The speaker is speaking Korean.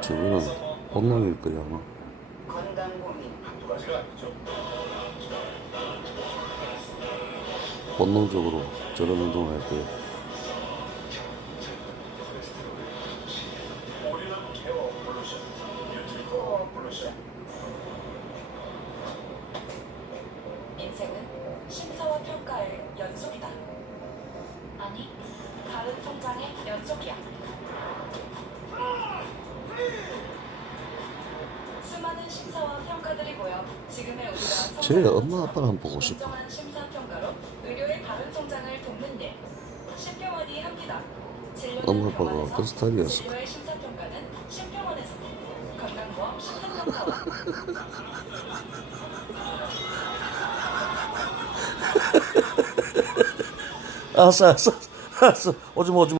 저거는 본능일 거야 아마. 본능적으로 저런 행동을 할 심사와 평가의 연속이다. 아니, 다른 성장의 연속이야. 심사와 평가들이 모여 지금의 우리가 쟤 엄마 아빠를 한번 보고 싶어 공정한 심사 평가로 의료의 바른 성장을 돕는 일. 신병원이 합니다. 진료는 엄마 아빠가 병원에서, 어떤 스타일이었을까? 진료의 심사 평가는 신병원에서 건강보험 심사 평가원. 알았어 알았어 알았어 오지마 오지마